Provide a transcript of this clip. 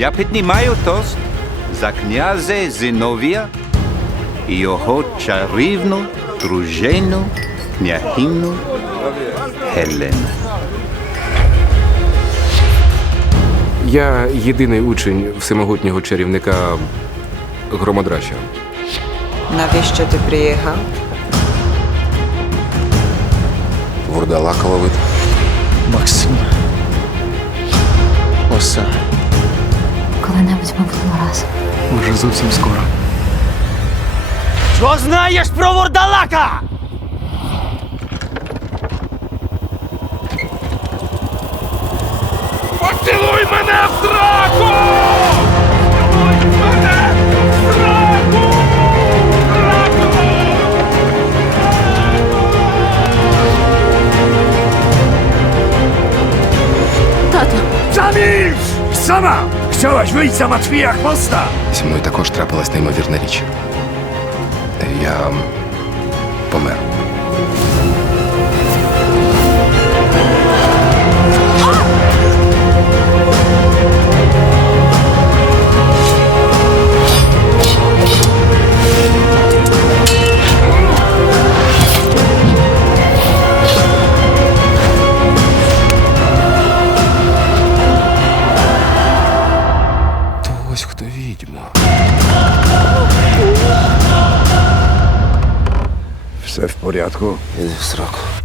Я піднімаю тост за князя його чарівну дружину Елену. Я єдиний учень всемогутнього чарівника громадрача. Навіщо ти приїхав? Вурдалакова вид. Максим. Оса коли-небудь ми будемо разом. Може, зовсім скоро. Що знаєш про Вордалака? Поцілуй мене в драку! Come on! ж хвоста? мною також трапилась неймовірна річ. Я... Порядку. В порядку. І в строк.